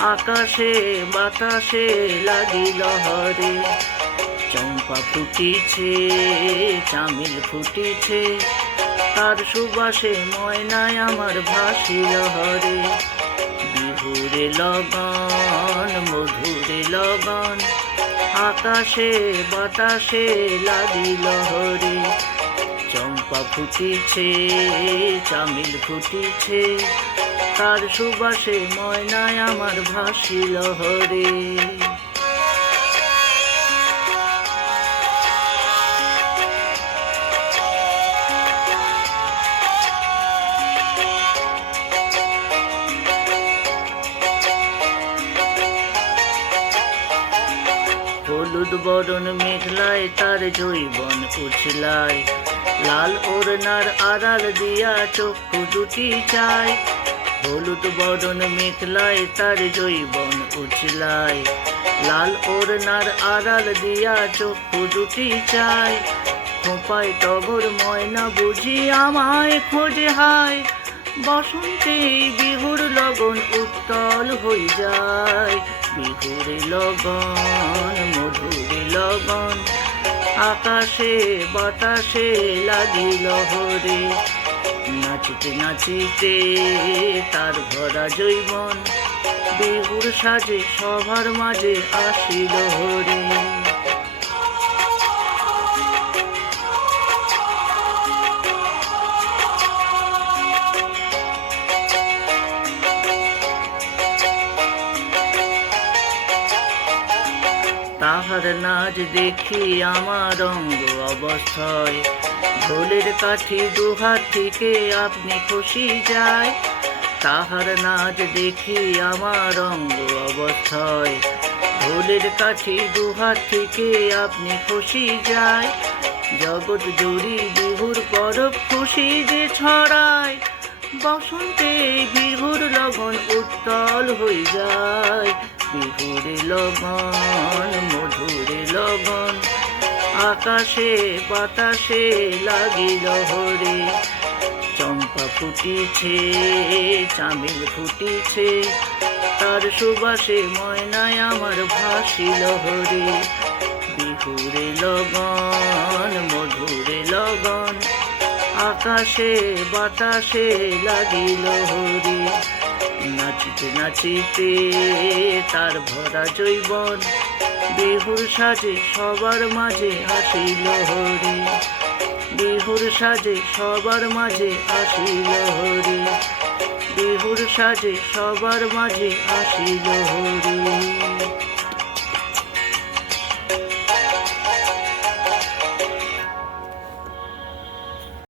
আকাশে বাতাসে লাগিল হরে। চম্পা ফুটিছে, চামেল ফুটিছে, তার সুবাসে ময়নায় আমার ভাসিল হরে। বিহুরে লগন মধুরে লগন, আকাশে বাতাসে লাগিল হরে। চম্পা ফুটিছে, চামেল ফুটিছে, তার সুবাসে ময়নায় আমার ভাসিল হরে। হলুদ বরণ মেঘলায় তার জৈবন উছলায়, লাল ওড়নার আড়াল দিয়া চক্ষু দুটি চায়। হলুদ বরণ মেঘলায় তার জৈবন উছলায়, লাল ওড়নার আড়াল দিয়া চক্ষু দুটি চায়। খোঁপায় টগর ময়না বুঝি আমায় খোঁজে হায়, বসন্তে বিহুর লগন উত্তল হয়ে যায়। বিহুরে লগন মধুরে লগন, আকাশে বাতাসে লাগিল হরে। নাচিতে নাচিতে তার ভরা জৈবন, বিহুর সাজে সবার মাঝে আসিল হরে। তাহার নাচ দেখি আমার অঙ্গ অবস্থায়, ঢোলের কাঠি দুহাত থেকে আপনি খুশি যায়। তাহার নাচ দেখি আমার অঙ্গ অবস্থায়, ঢোলের কাঠি দুহাত থেকে আপনি খুশি যায়। জগৎ জুড়ি বিহুর পরব খুশি যে ছড়ায়, বসন্তে বিহুর লগন উত্তল হয়ে যায়। বিহুরে লগন মধুরে লগন, আকাশে বাতাসে লাগিল হরে। চম্পা ফুটিছে, চামেল ফুটিছে, তার সুবাসে ময়নায় আমার ভাসিল হরে। বিহুরে লগন মধুরে লগন, আকাশে বাতাসে লাগিল হরে। নাচিতে নাচিতে তার ভরা জৈবন, বিহুর সাজে সবার মাঝে আসিল হরে। বিহুর সাজে সবার মাঝে আসিল হরে। বিহুর সাজে সবার মাঝে আসিল হরে।